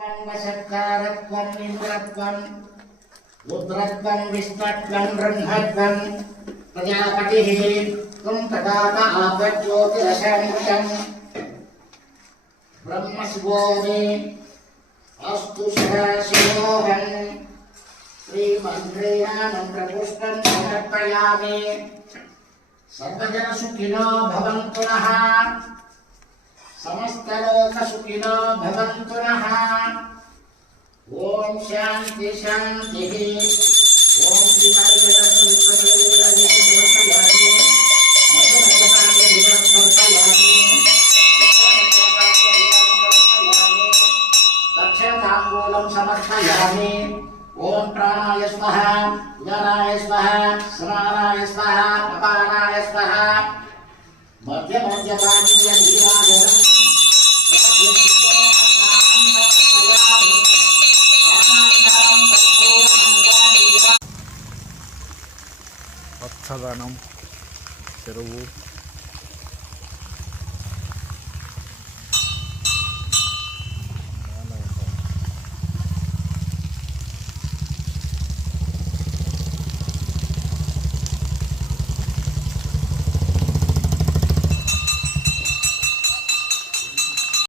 वशत्कारत्वं इंद्रत्वं रुद्रत्वं विष्णुत्वं ब्रह्मत्वं प्रजापतिः त्वं तदात आपज्योतिरशामृतं ब्रह्मशिवोऽमे अस्तु सदाशिवोऽहं श्रीमन्त्रेणामन्त्रपुष्पं समर्पयामि। सर्वजनसुखिनो भवन्तु नः, समस्तलोकसुखिनो भवन्तु नः। ओम शांति शांति। ओम दक्षिणताम्बूलं समर्पयामि। ओम प्राणाय स्वाहा, उदानाय स्वाहा, समानाय स्वाहा, अपानाय स्वाहा। मध्य मध्यभागीय नीलाजलम् పచ్చదనం చెరువు